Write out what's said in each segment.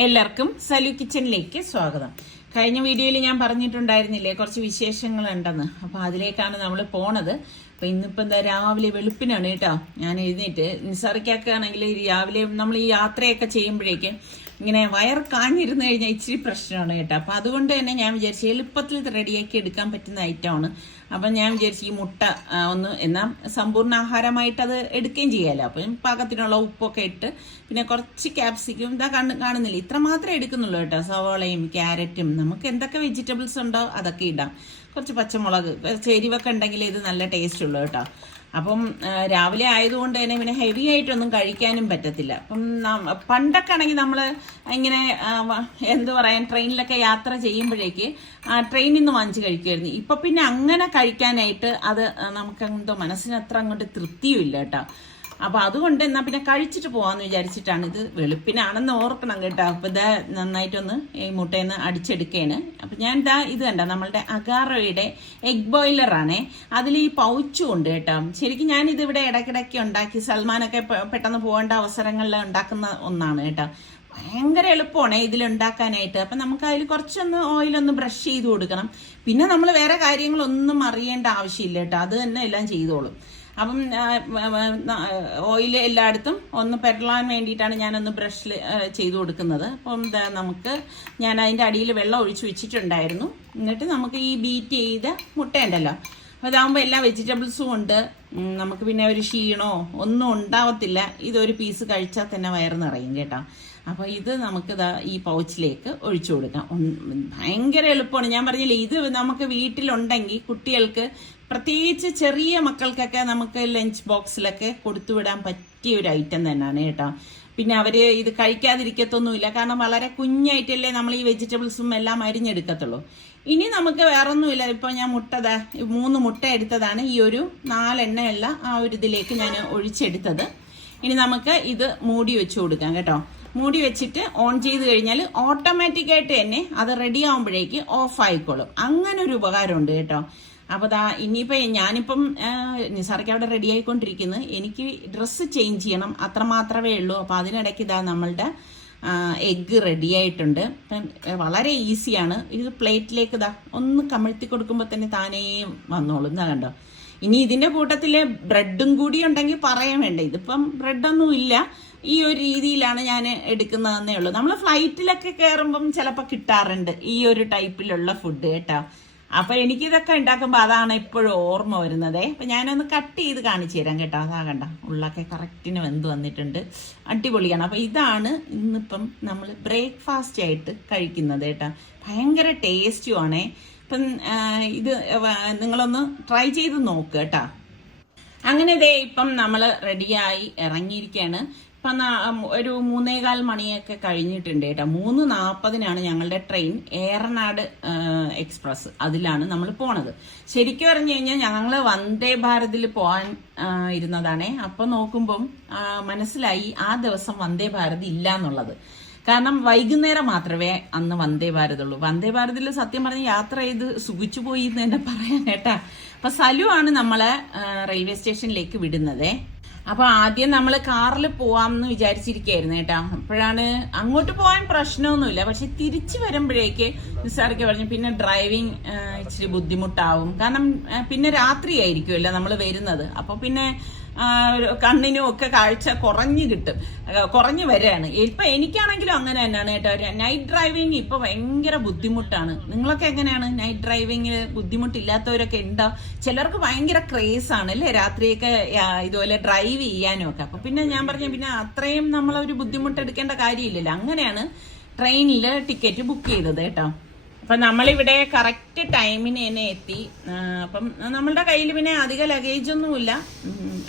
എല്ലാവർക്കും സലു കിച്ചണിലേക്ക് സ്വാഗതം. കഴിഞ്ഞ വീഡിയോയിൽ ഞാൻ പറഞ്ഞിട്ടുണ്ടായിരുന്നില്ലേ കുറച്ച് വിശേഷങ്ങൾ ഉണ്ടെന്ന്. അപ്പോൾ അതിലേക്കാണ് നമ്മൾ പോണത്. അപ്പോൾ ഇന്നിപ്പോൾ എന്താ രാവിലെ വെളുപ്പിനാണ് കേട്ടോ ഞാൻ എഴുന്നേറ്റ്. നിസാറിക്കാണെങ്കിൽ രാവിലെ നമ്മൾ ഈ യാത്രയൊക്കെ ചെയ്യുമ്പോഴേക്ക് ഇങ്ങനെ വയർ കാഞ്ഞിരുന്ന് കഴിഞ്ഞാൽ ഇച്ചിരി പ്രശ്നമാണ് കേട്ടോ. അപ്പം അതുകൊണ്ട് തന്നെ ഞാൻ വിചാരിച്ചു എളുപ്പത്തിൽ റെഡിയാക്കി എടുക്കാൻ പറ്റുന്ന ഐറ്റമാണ്. അപ്പം ഞാൻ വിചാരിച്ചു ഈ മുട്ട ഒന്ന് എന്നാൽ സമ്പൂർണ്ണ ആഹാരമായിട്ട് അത് എടുക്കുകയും ചെയ്യാമല്ലോ. അപ്പം പാകത്തിനുള്ള ഉപ്പൊക്കെ ഇട്ട് പിന്നെ കുറച്ച് ക്യാപ്സിക്കും ഇതാ കാണുന്നില്ല, ഇത്ര മാത്രമേ എടുക്കുന്നുള്ളൂ കേട്ടോ. സവാളയും ക്യാരറ്റും നമുക്ക് എന്തൊക്കെ വെജിറ്റബിൾസ് ഉണ്ടോ അതൊക്കെ ഇടാം. കുറച്ച് പച്ചമുളക്, കുറച്ച് എരിവൊക്കെ ഉണ്ടെങ്കിൽ ഇത് നല്ല ടേസ്റ്റ് ഉള്ളൂ കേട്ടോ. അപ്പം രാവിലെ ആയതുകൊണ്ട് തന്നെ പിന്നെ ഹെവി ആയിട്ടൊന്നും കഴിക്കാനും പറ്റത്തില്ല. അപ്പം പണ്ടൊക്കെ ആണെങ്കിൽ നമ്മൾ ഇങ്ങനെ എന്തു പറയാൻ ട്രെയിനിലൊക്കെ യാത്ര ചെയ്യുമ്പോഴേക്ക് ട്രെയിനിൽ നിന്ന് വാങ്ങിച്ച് കഴിക്കുമായിരുന്നു. ഇപ്പം പിന്നെ അങ്ങനെ കഴിക്കാനായിട്ട് അത് നമുക്ക് എന്തോ മനസ്സിന് അത്ര അങ്ങോട്ട് തൃപ്തിയും ഇല്ല കേട്ടോ. അപ്പൊ അതുകൊണ്ട് എന്നാ പിന്നെ കഴിച്ചിട്ട് പോവാന്ന് വിചാരിച്ചിട്ടാണ്. ഇത് വെളുപ്പിനാണെന്ന് ഓർക്കണം കേട്ടോ. അപ്പൊ ഇത് നന്നായിട്ടൊന്ന് ഈ മുട്ടയെന്ന് അടിച്ചെടുക്കേണ്. അപ്പൊ ഞാൻ ഇത് കണ്ട നമ്മളുടെ അഗാറോയുടെ എഗ് ബോയിലറാണേ. അതിൽ ഈ പൗച്ചും ഉണ്ട് കേട്ടോ. ശരിക്കും ഞാൻ ഇതിവിടെ ഇടയ്ക്കിടയ്ക്ക് ഉണ്ടാക്കി സൽമാനൊക്കെ പെട്ടെന്ന് പോകേണ്ട അവസരങ്ങളിൽ ഉണ്ടാക്കുന്ന ഒന്നാണ് കേട്ടോ. ഭയങ്കര എളുപ്പമാണ് ഇതിലുണ്ടാക്കാനായിട്ട്. അപ്പം നമുക്ക് അതിൽ കുറച്ചൊന്ന് ഓയിലൊന്ന് ബ്രഷ് ചെയ്ത് കൊടുക്കണം. പിന്നെ നമ്മൾ വേറെ കാര്യങ്ങളൊന്നും അറിയേണ്ട ആവശ്യമില്ല കേട്ടോ. അത് തന്നെ എല്ലാം ചെയ്തോളും. അപ്പം ഓയിൽ എല്ലായിടത്തും ഒന്ന് പെരളാൻ വേണ്ടിയിട്ടാണ് ഞാനൊന്ന് ബ്രഷിൽ ചെയ്ത് കൊടുക്കുന്നത്. അപ്പം ഞാൻ അതിൻ്റെ അടിയിൽ വെള്ളം ഒഴിച്ച് വെച്ചിട്ടുണ്ടായിരുന്നു. എന്നിട്ട് നമുക്ക് ഈ ബീറ്റ് ചെയ്ത മുട്ടയുണ്ടല്ലോ, അതാകുമ്പോൾ എല്ലാ വെജിറ്റബിൾസും ഉണ്ട്. നമുക്ക് പിന്നെ ഒരു ക്ഷീണോ ഒന്നും ഉണ്ടാവത്തില്ല. ഇതൊരു പീസ് കഴിച്ചാൽ തന്നെ വയറ് നിറയും കേട്ടോ. അപ്പോൾ ഇത് നമുക്ക് ഈ പൗച്ചിലേക്ക് ഒഴിച്ചു കൊടുക്കാം. ഭയങ്കര എളുപ്പമാണ്. ഞാൻ പറഞ്ഞില്ലേ, ഇത് നമുക്ക് വീട്ടിലുണ്ടെങ്കിൽ കുട്ടികൾക്ക്, പ്രത്യേകിച്ച് ചെറിയ മക്കൾക്കൊക്കെ നമുക്ക് ലഞ്ച് ബോക്സിലൊക്കെ കൊടുത്തുവിടാൻ പറ്റിയ ഒരു ഐറ്റം തന്നെയാണ് കേട്ടോ. പിന്നെ അവര് ഇത് കഴിക്കാതിരിക്കത്തൊന്നുമില്ല. കാരണം വളരെ കുഞ്ഞായിട്ടല്ലേ നമ്മൾ ഈ വെജിറ്റബിൾസും എല്ലാം അരിഞ്ഞെടുക്കത്തുള്ളൂ. ഇനി നമുക്ക് വേറൊന്നുമില്ല. ഇപ്പൊ ഞാൻ 3 മുട്ട എടുത്തതാണ്. ഈ ഒരു 4 എണ്ണയുള്ള ആ ഒരു ഇതിലേക്ക് ഞാൻ ഒഴിച്ചെടുത്തത്. ഇനി നമുക്ക് ഇത് മൂടി വെച്ച് കൊടുക്കാം കേട്ടോ. മൂടി വെച്ചിട്ട് ഓൺ ചെയ്ത് കഴിഞ്ഞാൽ ഓട്ടോമാറ്റിക്കായിട്ട് തന്നെ അത് റെഡി ആവുമ്പോഴേക്ക് ഓഫ് ആയിക്കോളും. അങ്ങനെ ഒരു ഉപകാരമുണ്ട് കേട്ടോ. അപ്പോൾ ഇനിയിപ്പോൾ ഞാനിപ്പം നിസാർക്ക് അവിടെ റെഡി ആയിക്കൊണ്ടിരിക്കുന്നത്. എനിക്ക് ഡ്രസ്സ് ചേഞ്ച് ചെയ്യണം, അത്ര മാത്രമേ ഉള്ളൂ. അപ്പോൾ അതിനിടയ്ക്ക് നമ്മളുടെ എഗ്ഗ് റെഡി ആയിട്ടുണ്ട്. വളരെ ഈസിയാണ്. ഇത് പ്ലേറ്റിലേക്ക് ഒന്ന് കമഴ്ത്തി കൊടുക്കുമ്പോൾ തന്നെ താനേ വന്നോളും. എന്താ കണ്ടോ. ഇനി ഇതിന്റെ കൂട്ടത്തില് ബ്രെഡും കൂടി ഉണ്ടെങ്കിൽ പറയാൻ വേണ്ട. ഇതിപ്പം ബ്രെഡൊന്നും ഇല്ല. ഈ ഒരു രീതിയിലാണ് ഞാൻ എടുക്കുന്നതെന്നേ ഉള്ളൂ. നമ്മൾ ഫ്ലൈറ്റിലൊക്കെ കയറുമ്പം ചിലപ്പോൾ കിട്ടാറുണ്ട് ഈ ഒരു ടൈപ്പിലുള്ള ഫുഡ് കേട്ടോ. അപ്പൊ എനിക്കിതൊക്കെ ഉണ്ടാക്കുമ്പോൾ അതാണ് എപ്പോഴും ഓർമ്മ വരുന്നതേ. അപ്പൊ ഞാനൊന്ന് കട്ട് ചെയ്ത് കാണിച്ചു തരാം കേട്ടോ. അതാ കണ്ട, ഉള്ളൊക്കെ കറക്റ്റിന് വെന്ത് വന്നിട്ടുണ്ട്. അടിപൊളിയാണ്. അപ്പൊ ഇതാണ് ഇന്നിപ്പം നമ്മൾ ബ്രേക്ക്ഫാസ്റ്റ് ആയിട്ട് കഴിക്കുന്നത് കേട്ടോ. ഭയങ്കര ടേസ്റ്റുമാണേ. അപ്പം ഇത് നിങ്ങളൊന്ന് ട്രൈ ചെയ്ത് നോക്കുക കേട്ടോ. അങ്ങനെ ഇപ്പം നമ്മൾ റെഡിയായി ഇറങ്ങിയിരിക്കുകയാണ്. ഇപ്പം ഒരു 3:15 മണിയൊക്കെ കഴിഞ്ഞിട്ടുണ്ട് കേട്ടോ. 3:40-നാണ് ഞങ്ങളുടെ ട്രെയിൻ, ഏറനാട് എക്സ്പ്രസ്. അതിലാണ് നമ്മൾ പോണത്. ശരിക്കും പറഞ്ഞു കഴിഞ്ഞാൽ ഞങ്ങൾ വന്ദേ ഭാരതിൽ പോകാൻ ഇരുന്നതാണേ. അപ്പം നോക്കുമ്പം മനസ്സിലായി ആ ദിവസം വന്ദേ ഭാരത് ഇല്ല എന്നുള്ളത്. കാരണം വൈകുന്നേരം മാത്രമേ അന്ന് വന്ദേ ഭാരതുള്ളൂ. വന്ദേ ഭാരതിൽ സത്യം പറഞ്ഞ് യാത്ര ചെയ്ത് സുഖിച്ചു പോയി എന്ന് തന്നെ പറയാൻ കേട്ടാ. അപ്പൊ സലു ആണ് നമ്മളെ റെയിൽവേ സ്റ്റേഷനിലേക്ക് വിടുന്നതേ. അപ്പൊ ആദ്യം നമ്മൾ കാറിൽ പോവാമെന്ന് വിചാരിച്ചിരിക്കുകയായിരുന്നു കേട്ടാ. അപ്പോഴാണ് അങ്ങോട്ട് പോകാൻ പ്രശ്നമൊന്നുമില്ല. പക്ഷെ തിരിച്ചു വരുമ്പോഴേക്ക് നിസാർക്ക് പറഞ്ഞു പിന്നെ ഡ്രൈവിംഗ് ഇച്ചിരി ബുദ്ധിമുട്ടാവും. കാരണം പിന്നെ രാത്രിയായിരിക്കുമല്ലോ നമ്മൾ വരുന്നത്. അപ്പൊ പിന്നെ കണ്ണിനും ഒക്കെ കാഴ്ച കുറഞ്ഞു വരികയാണ്. ഇപ്പൊ എനിക്കാണെങ്കിലും അങ്ങനെ തന്നെയാണ് കേട്ടോ. നൈറ്റ് ഡ്രൈവിംഗ് ഇപ്പൊ ഭയങ്കര ബുദ്ധിമുട്ടാണ്. നിങ്ങളൊക്കെ എങ്ങനെയാണ്? നൈറ്റ് ഡ്രൈവിംഗിൽ ബുദ്ധിമുട്ടില്ലാത്തവരൊക്കെ ഉണ്ടോ? ചിലർക്ക് ഭയങ്കര ക്രേസ് ആണ് അല്ലേ രാത്രിയൊക്കെ ഇതുപോലെ ഡ്രൈവ് ചെയ്യാനും ഒക്കെ. അപ്പൊ പിന്നെ ഞാൻ പറഞ്ഞു പിന്നെ അത്രയും നമ്മളൊരു ബുദ്ധിമുട്ട് എടുക്കേണ്ട കാര്യമില്ലല്ലോ. അങ്ങനെയാണ് ട്രെയിനിൽ ടിക്കറ്റ് ബുക്ക് ചെയ്തത് കേട്ടോ. അപ്പൊ നമ്മളിവിടെ കറക്റ്റ് ടൈമിന് തന്നെ എത്തി. അപ്പം നമ്മളുടെ കയ്യിൽ പിന്നെ അധിക ലഗേജ് ഒന്നുമില്ല.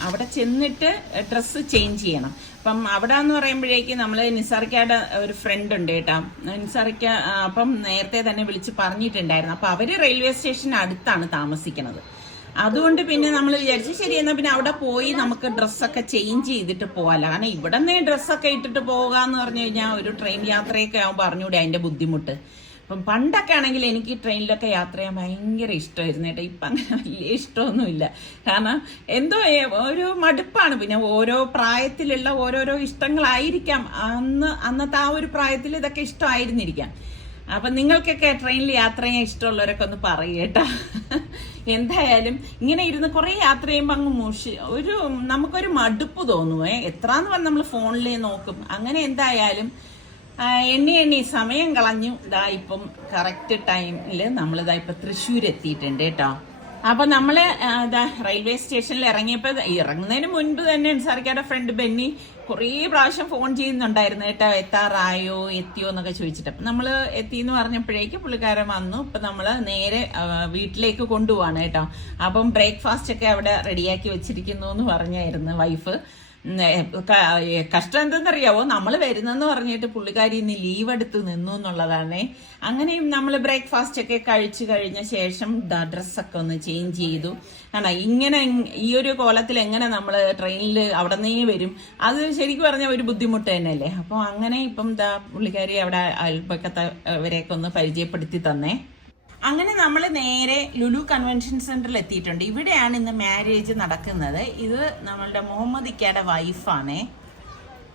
അവിടെ ചെന്നിട്ട് ഡ്രസ്സ് ചേഞ്ച് ചെയ്യണം. അപ്പം അവിടെ എന്ന് പറയുമ്പോഴേക്ക് നമ്മൾ നിസാർക്കയുടെ ഒരു ഫ്രണ്ട് ഉണ്ട് കേട്ടോ. നിസാർക്ക അപ്പം നേരത്തെ തന്നെ വിളിച്ച് പറഞ്ഞിട്ടുണ്ടായിരുന്നു. അപ്പൊ അവര് റെയിൽവേ സ്റ്റേഷന് അടുത്താണ് താമസിക്കുന്നത്. അതുകൊണ്ട് പിന്നെ നമ്മൾ വിചാരിച്ചു ശരി എന്നാ പിന്നെ അവിടെ പോയി നമുക്ക് ഡ്രസ്സൊക്കെ ചേഞ്ച് ചെയ്തിട്ട് പോകാമല്ലോ. കാരണം ഇവിടെ നിന്ന് ഡ്രസ്സൊക്കെ ഇട്ടിട്ട് പോകാന്ന് പറഞ്ഞു കഴിഞ്ഞാൽ ഒരു ട്രെയിൻ യാത്രയൊക്കെ ആകുമ്പോൾ അറിഞ്ഞൂടെ അതിന്റെ ബുദ്ധിമുട്ട്. അപ്പം പണ്ടൊക്കെ ആണെങ്കിൽ എനിക്ക് ട്രെയിനിലൊക്കെ യാത്ര ചെയ്യാൻ ഭയങ്കര ഇഷ്ടമായിരുന്നു കേട്ടോ. ഇപ്പം അങ്ങനെ വലിയ ഇഷ്ടമൊന്നുമില്ല. കാരണം എന്തോ ഒരു മടുപ്പാണ്. പിന്നെ ഓരോ പ്രായത്തിലുള്ള ഓരോരോ ഇഷ്ടങ്ങളായിരിക്കാം. അന്നത്തെ ആ ഒരു പ്രായത്തിൽ ഇതൊക്കെ ഇഷ്ടമായിരുന്നിരിക്കാം. അപ്പം നിങ്ങൾക്കൊക്കെ ട്രെയിനിൽ യാത്ര ചെയ്യാൻ ഇഷ്ടമുള്ളവരൊക്കെ ഒന്ന് പറയട്ടോ. എന്തായാലും ഇങ്ങനെ ഇരുന്ന് കുറേ യാത്ര ചെയ്യുമ്പോൾ അങ്ങ് നമുക്കൊരു മടുപ്പ് തോന്നുവേ. എത്രാന്ന് പറഞ്ഞാൽ നമ്മൾ ഫോണിൽ നോക്കും. അങ്ങനെ എന്തായാലും എണ്ണി സമയം കളഞ്ഞു. ഇപ്പം കറക്റ്റ് ടൈമിൽ നമ്മളിതാ ഇപ്പം തൃശ്ശൂർ എത്തിയിട്ടുണ്ട് കേട്ടോ. അപ്പൊ നമ്മള് റെയിൽവേ സ്റ്റേഷനിൽ ഇറങ്ങുന്നതിന് മുൻപ് തന്നെ സാറിക്കാരുടെ ഫ്രണ്ട് ബെന്നി കുറേ പ്രാവശ്യം ഫോൺ ചെയ്യുന്നുണ്ടായിരുന്നു കേട്ടോ, എത്താറായോ എത്തിയോ എന്നൊക്കെ ചോദിച്ചിട്ട്. അപ്പൊ നമ്മള് എത്തിന്ന് പറഞ്ഞപ്പോഴേക്ക് പുള്ളിക്കാരൻ വന്നു. ഇപ്പൊ നമ്മള് നേരെ വീട്ടിലേക്ക് കൊണ്ടുപോവാണ് കേട്ടോ. അപ്പം ബ്രേക്ക്ഫാസ്റ്റ് ഒക്കെ അവിടെ റെഡിയാക്കി വെച്ചിരിക്കുന്നു എന്ന് പറഞ്ഞായിരുന്നു വൈഫ്. കഷ്ടം എന്തെന്നറിയാവോ, നമ്മൾ വരുന്നെന്ന് പറഞ്ഞിട്ട് പുള്ളിക്കാരി ഇന്ന് ലീവ് എടുത്ത് നിന്നു എന്നുള്ളതാണ്. അങ്ങനെയും നമ്മൾ ബ്രേക്ക്ഫാസ്റ്റ് ഒക്കെ കഴിച്ചു കഴിഞ്ഞ ശേഷം ഡ്രസ്സൊക്കെ ഒന്ന് ചേഞ്ച് ചെയ്തു. കാരണം ഇങ്ങനെ ഈ ഒരു കോലത്തിൽ എങ്ങനെ നമ്മൾ ട്രെയിനിൽ അവിടെ നിന്നേ വരും, അത് ശരിക്കും പറഞ്ഞാൽ ഒരു ബുദ്ധിമുട്ട് തന്നെയല്ലേ. അപ്പോൾ അങ്ങനെ ഇപ്പം പുള്ളിക്കാരി അവിടെ അയൽപ്പക്കത്തവരെയൊക്കെ ഒന്ന് പരിചയപ്പെടുത്തി തന്നേ. അങ്ങനെ നമ്മൾ നേരെ ലുലു കൺവെൻഷൻ സെന്ററിൽ എത്തിയിട്ടുണ്ട്. ഇവിടെയാണ് ഇന്ന് മാരേജ് നടക്കുന്നത്. ഇത് നമ്മളുടെ മുഹമ്മദിക്കയുടെ വൈഫാണേ.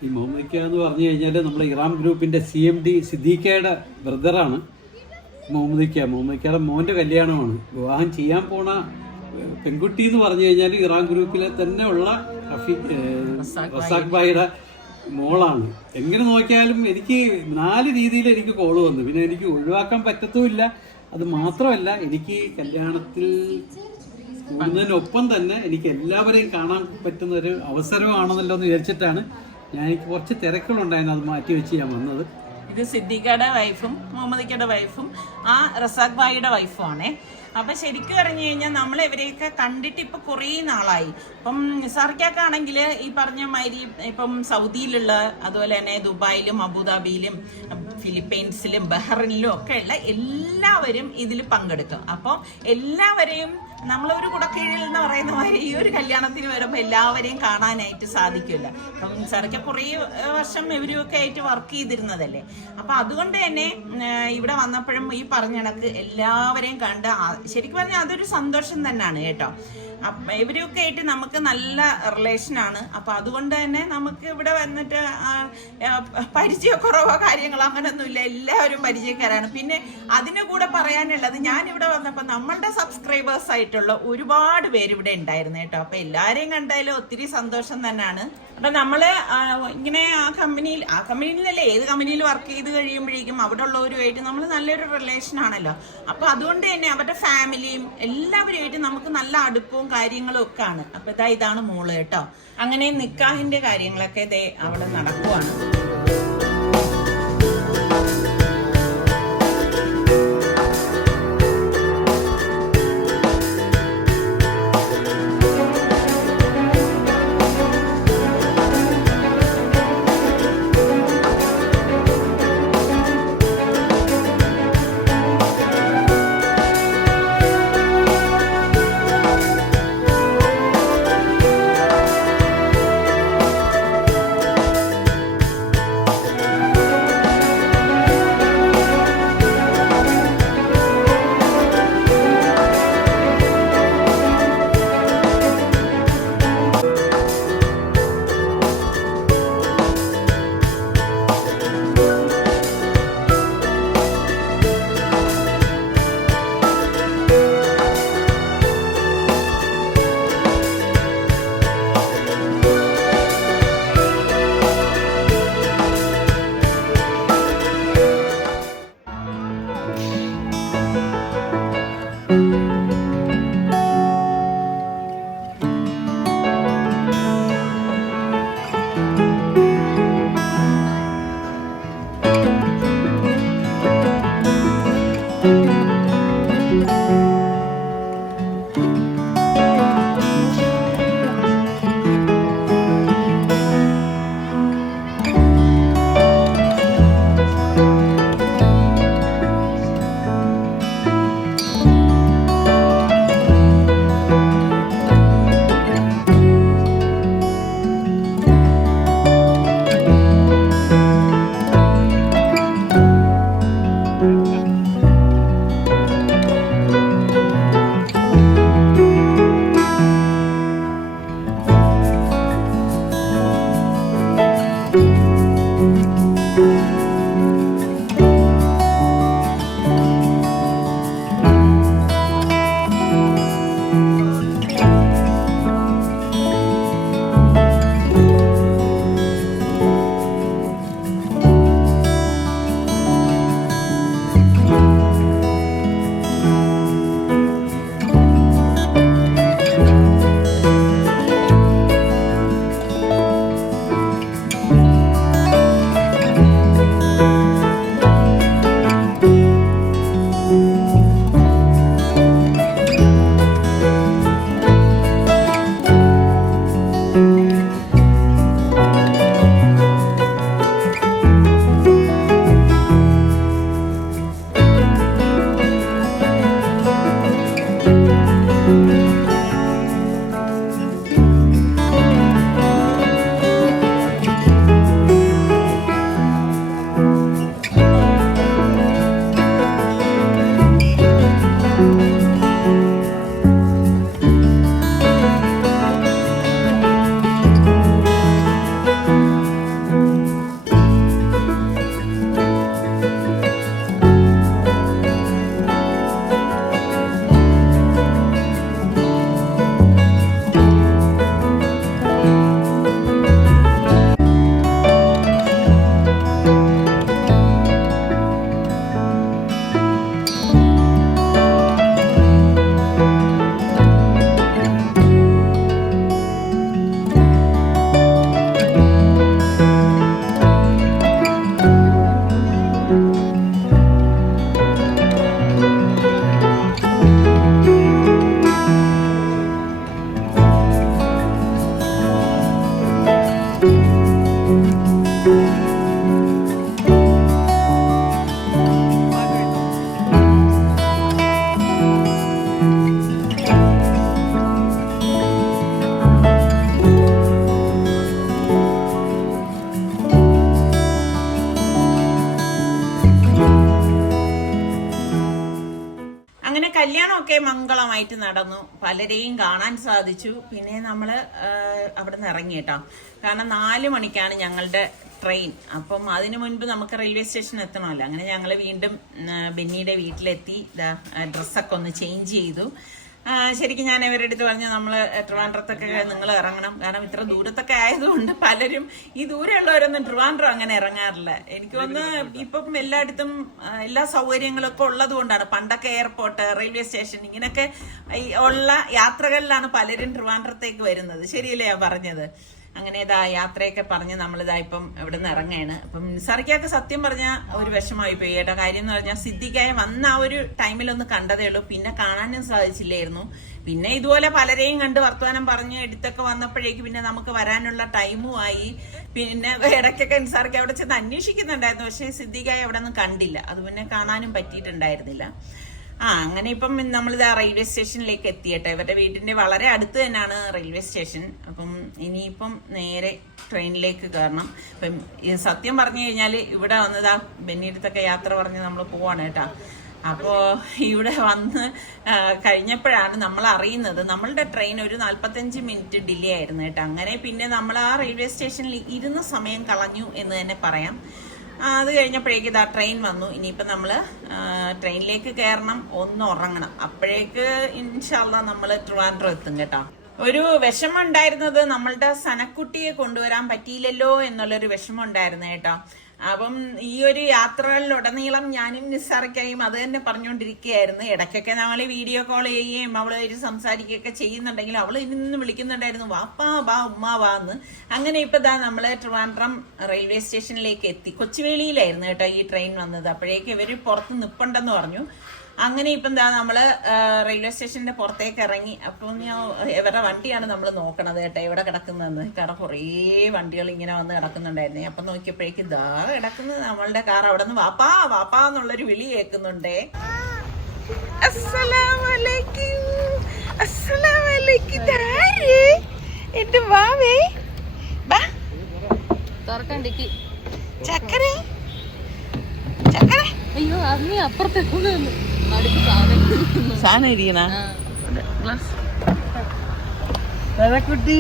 ഈ മുഹമ്മദിക്ക എന്ന് പറഞ്ഞു കഴിഞ്ഞാൽ നമ്മുടെ ഇറാം ഗ്രൂപ്പിന്റെ CMD സിദ്ദീഖയുടെ ബ്രദറാണ് മുഹമ്മദിക്കയുടെ മോന്റെ കല്യാണമാണ്. വിവാഹം ചെയ്യാൻ പോണ പെൺകുട്ടി എന്ന് പറഞ്ഞു കഴിഞ്ഞാൽ ഇറാം ഗ്രൂപ്പിലെ തന്നെ ഉള്ള റസാഖ് ഭായിയുടെ മോളാണ്. എങ്ങനെ നോക്കിയാലും എനിക്ക് 4 രീതിയിൽ എനിക്ക് കോള് വന്നു. പിന്നെ എനിക്ക് ഒഴിവാക്കാൻ പറ്റത്തുമില്ല. അത് മാത്രമല്ല, എനിക്ക് കല്യാണത്തിൽ കൂടുന്നതിനൊപ്പം തന്നെ എനിക്ക് എല്ലാവരെയും കാണാൻ പറ്റുന്ന ഒരു അവസരമാണെന്നല്ലോ എന്ന് വിചാരിച്ചിട്ടാണ് എനിക്ക് കുറച്ച് തിരക്കുകളുണ്ടായിരുന്നു, അത് മാറ്റി വെച്ച് ഞാൻ വന്നത്. ഇത് സിദ്ദീഖയുടെ വൈഫും മുഹമ്മദിക്കയുടെ വൈഫും ആ റസാഖ് ഭായിയുടെ വൈഫും ആണേ. അപ്പൊ ശരിക്കും പറഞ്ഞു കഴിഞ്ഞാൽ നമ്മൾ ഇവരെയൊക്കെ കണ്ടിട്ട് ഇപ്പൊ കുറേ നാളായി. ഇപ്പം നിസാർക്കാണെങ്കിൽ ഈ പറഞ്ഞ മാതിരി ഇപ്പം സൗദിയിലുള്ള, അതുപോലെ തന്നെ ദുബായിലും അബുദാബിയിലും ഫിലിപ്പൈൻസിലും ബഹ്റിനിലും ഒക്കെ ഉള്ള എല്ലാവരും ഇതിൽ പങ്കെടുക്കും. അപ്പം എല്ലാവരെയും നമ്മളൊരു കുടക്കീഴിൽ എന്ന് പറയുന്ന മാതിരി ഈ ഒരു കല്യാണത്തിന് വരുമ്പോൾ എല്ലാവരെയും കാണാനായിട്ട് സാധിക്കില്ല. അപ്പം സാറൊക്കെ കുറേ വർഷം ഇവരൊക്കെ ആയിട്ട് വർക്ക് ചെയ്തിരുന്നതല്ലേ. അപ്പൊ അതുകൊണ്ട് തന്നെ ഇവിടെ വന്നപ്പോഴും ഈ പറഞ്ഞ കണക്ക് എല്ലാവരെയും കണ്ട് ശരിക്കും പറഞ്ഞാൽ അതൊരു സന്തോഷം തന്നെയാണ് കേട്ടോ. ഇവരൊക്കെ ആയിട്ട് നമുക്ക് നല്ല റിലേഷനാണ്. അപ്പൊ അതുകൊണ്ട് തന്നെ നമുക്ക് ഇവിടെ വന്നിട്ട് പരിചയക്കുറവോ കാര്യങ്ങളോ അങ്ങനെയൊന്നുമില്ല. എല്ലാവരും പരിചയക്കാരാണ്. പിന്നെ അതിന് കൂടെ പറയാനുള്ളത്, ഞാൻ ഇവിടെ വന്നപ്പോൾ നമ്മളുടെ സബ്സ്ക്രൈബേഴ്സ് ആയിട്ടുള്ള ഒരുപാട് പേര് ഇവിടെ ഉണ്ടായിരുന്നു കേട്ടോ. അപ്പൊ എല്ലാരെയും കണ്ടാലും ഒത്തിരി സന്തോഷം തന്നെയാണ്. അപ്പൊ നമ്മള് ഇങ്ങനെ ആ കമ്പനിയിലല്ലേ, ഏത് കമ്പനിയിൽ വർക്ക് ചെയ്ത് കഴിയുമ്പോഴേക്കും അവിടെ ഉള്ളവരുമായിട്ട് നമ്മൾ നല്ലൊരു റിലേഷൻ ആണല്ലോ. അപ്പൊ അതുകൊണ്ട് തന്നെ അവരുടെ ഫാമിലിയും എല്ലാവരുമായിട്ട് നമുക്ക് നല്ല അടുപ്പവും കാര്യങ്ങളും ഒക്കെ ആണ്. അപ്പൊ ഇതാണ് മോള് കേട്ടോ. അങ്ങനെ നിക്കാഹിന്റെ കാര്യങ്ങളൊക്കെ അവിടെ നടക്കുവാണ്. കല്യാണമൊക്കെ മംഗളമായിട്ട് നടന്നു, പലരെയും കാണാൻ സാധിച്ചു. പിന്നെ നമ്മൾ അവിടെ നിന്ന് ഇറങ്ങി കേട്ടോ, കാരണം 4 മണിക്കാണ് ഞങ്ങളുടെ ട്രെയിൻ. അപ്പം അതിനു മുൻപ് നമുക്ക് റെയിൽവേ സ്റ്റേഷൻ എത്തണമല്ലോ. അങ്ങനെ ഞങ്ങൾ വീണ്ടും ബെന്നിയുടെ വീട്ടിലെത്തി. ഡ്രസ്സൊക്കെ ഒന്ന് ചേഞ്ച് ചെയ്തു. ശരിക്കും ഞാൻ ഇവരുടെ അടുത്ത് പറഞ്ഞു, നമ്മൾ ട്രിവാൻഡ്രത്തൊക്കെ നിങ്ങൾ ഇറങ്ങണം, കാരണം ഇത്ര ദൂരത്തൊക്കെ ആയതുകൊണ്ട് പലരും ഈ ദൂരെയുള്ളവരൊന്നും ട്രിവാൻഡ്രം അങ്ങനെ ഇറങ്ങാറില്ല. എനിക്ക് തോന്നുന്നു ഇപ്പം എല്ലായിടത്തും എല്ലാ സൗകര്യങ്ങളൊക്കെ ഉള്ളത് കൊണ്ടാണ്. പണ്ടൊക്കെ എയർപോർട്ട്, റെയിൽവേ സ്റ്റേഷൻ ഇങ്ങനെയൊക്കെ ഉള്ള യാത്രകളിലാണ് പലരും ട്രിവാൻഡ്രത്തേക്ക് വരുന്നത്. ശരിയല്ലേ ഞാൻ പറഞ്ഞത്? അങ്ങനെ ഇതാ യാത്രയൊക്കെ പറഞ്ഞ് നമ്മളിതാ ഇപ്പം ഇവിടെ നിന്ന് ഇറങ്ങുകയാണ്. അപ്പം നിസാർക്കൊക്കെ സത്യം പറഞ്ഞാൽ ഒരു വിഷമമായി പോയി കേട്ടോ. കാര്യം എന്ന് പറഞ്ഞാൽ സിദ്ദിഖായ വന്ന ആ ഒരു ടൈമിലൊന്ന് കണ്ടതേ ഉള്ളൂ, പിന്നെ കാണാനും സാധിച്ചില്ലായിരുന്നു. പിന്നെ ഇതുപോലെ പലരെയും കണ്ട് വർത്തമാനം പറഞ്ഞ് എടുത്തൊക്കെ വന്നപ്പോഴേക്ക് പിന്നെ നമുക്ക് വരാനുള്ള ടൈമും ആയി. പിന്നെ ഇടയ്ക്കൊക്കെ നിസാർക്ക് അവിടെ ചെന്ന് അന്വേഷിക്കുന്നുണ്ടായിരുന്നു, പക്ഷേ സിദ്ദിഖായ അവിടെ ഒന്നും കണ്ടില്ല. അത് പിന്നെ കാണാനും പറ്റിയിട്ടുണ്ടായിരുന്നില്ല. അങ്ങനെ ഇപ്പം നമ്മളിതാ റെയിൽവേ സ്റ്റേഷനിലേക്ക് എത്തിയട്ടെ. ഇവരുടെ വീടിന്റെ വളരെ അടുത്ത് തന്നെയാണ് റെയിൽവേ സ്റ്റേഷൻ. അപ്പം ഇനിയിപ്പം നേരെ ട്രെയിനിലേക്ക് കയറണം. അപ്പം സത്യം പറഞ്ഞു കഴിഞ്ഞാൽ ഇവിടെ വന്നതാ ബെന്നിയടുത്തൊക്കെ യാത്ര പറഞ്ഞ് നമ്മൾ പോവാണ് കേട്ടോ. അപ്പോൾ ഇവിടെ വന്ന് കഴിഞ്ഞപ്പോഴാണ് നമ്മൾ അറിയുന്നത് നമ്മളുടെ ട്രെയിൻ ഒരു 45 മിനിറ്റ് ഡിലേ ആയിരുന്നു കേട്ടോ. അങ്ങനെ പിന്നെ നമ്മൾ ആ റെയിൽവേ സ്റ്റേഷനിൽ ഇരുന്ന സമയം കളഞ്ഞു എന്ന് തന്നെ പറയാം. അത് കഴിഞ്ഞപ്പോഴേക്ക് ഇതാ ട്രെയിൻ വന്നു. ഇനിയിപ്പോൾ നമ്മൾ ട്രെയിനിലേക്ക് കയറണം, ഒന്ന് ഉറങ്ങണം. അപ്പോഴേക്ക് ഇൻഷാ അല്ലാ നമ്മൾ ട്രിവാൻഡ്രം എത്തും കേട്ടോ. ഒരു വിഷമം ഉണ്ടായിരുന്നത് നമ്മളുടെ സനക്കുട്ടിയെ കൊണ്ടുവരാൻ പറ്റിയില്ലല്ലോ എന്നുള്ളൊരു വിഷമം ഉണ്ടായിരുന്നു കേട്ടോ. അപ്പം ഈ ഒരു യാത്രകളിലുടനീളം ഞാനും നിസാർക്കായും അത് തന്നെ പറഞ്ഞുകൊണ്ടിരിക്കുകയായിരുന്നു. ഇടയ്ക്കൊക്കെ നമ്മൾ വീഡിയോ കോൾ ചെയ്യുകയും അവള് സംസാരിക്കുകയൊക്കെ ചെയ്യുന്നുണ്ടെങ്കിലും അവള് ഇന്ന് വിളിക്കുന്നുണ്ടായിരുന്നു, വാപ്പാ വാ ഉമ്മാ വാ എന്ന്. അങ്ങനെ ഇപ്പൊ ഇതാ നമ്മള് ട്രിവാൻഡ്രം റെയിൽവേ സ്റ്റേഷനിലേക്ക് എത്തി. കൊച്ചുവേളിയിലായിരുന്നു കേട്ടോ ഈ ട്രെയിൻ വന്നത്. അപ്പോഴേക്ക് ഇവര് പുറത്ത് നിപ്പുണ്ടെന്ന് പറഞ്ഞു. അങ്ങനെ ഇപ്പം എന്താ നമ്മള് റെയിൽവേ സ്റ്റേഷന്റെ പുറത്തേക്ക് ഇറങ്ങി. അപ്പം ഇവരുടെ വണ്ടിയാണ് നമ്മൾ നോക്കണത് കേട്ടോ, എവിടെ കിടക്കുന്നതെന്ന്. കാരണം കുറേ വണ്ടികൾ ഇങ്ങനെ വന്ന് കിടക്കുന്നുണ്ടായിരുന്നേ. അപ്പം നോക്കിയപ്പോഴേക്ക് ഇതാ കിടക്കുന്നത് നമ്മളുടെ കാർ. അവിടെ നിന്ന് വാപ്പാ വാപ്പാ എന്നുള്ളൊരു വിളി കേൾക്കുന്നുണ്ടേ. അസ്സലാമലൈക്കും, അസ്സലാമലൈക്കും. എന്റെ വാവേ ചക്കര ചക്കര. അയ്യോ അമ്മ അപ്പുറത്തേക്ക് സാധനം ഇരിക്കണ കുട്ടി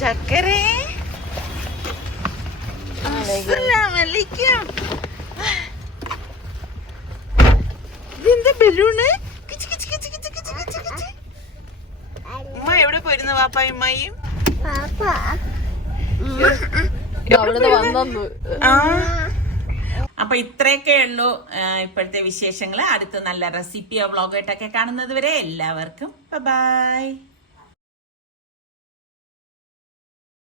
ചക്കരേ. അസ്സലാമലൈക്കും. ഇതെന്താ ബലൂണ്? ഉമ്മ എവിടെ പോയിരുന്നു വാപ്പായും ഉമ്മയും? അപ്പൊ ഇത്രയൊക്കെ ഉള്ളൂ ഇപ്പോഴത്തെ വിശേഷങ്ങള്. അടുത്ത നല്ല റെസിപ്പിയോ വ്ളോഗായിട്ടൊക്കെ കാണുന്നത് വരെ എല്ലാവർക്കും ബൈ.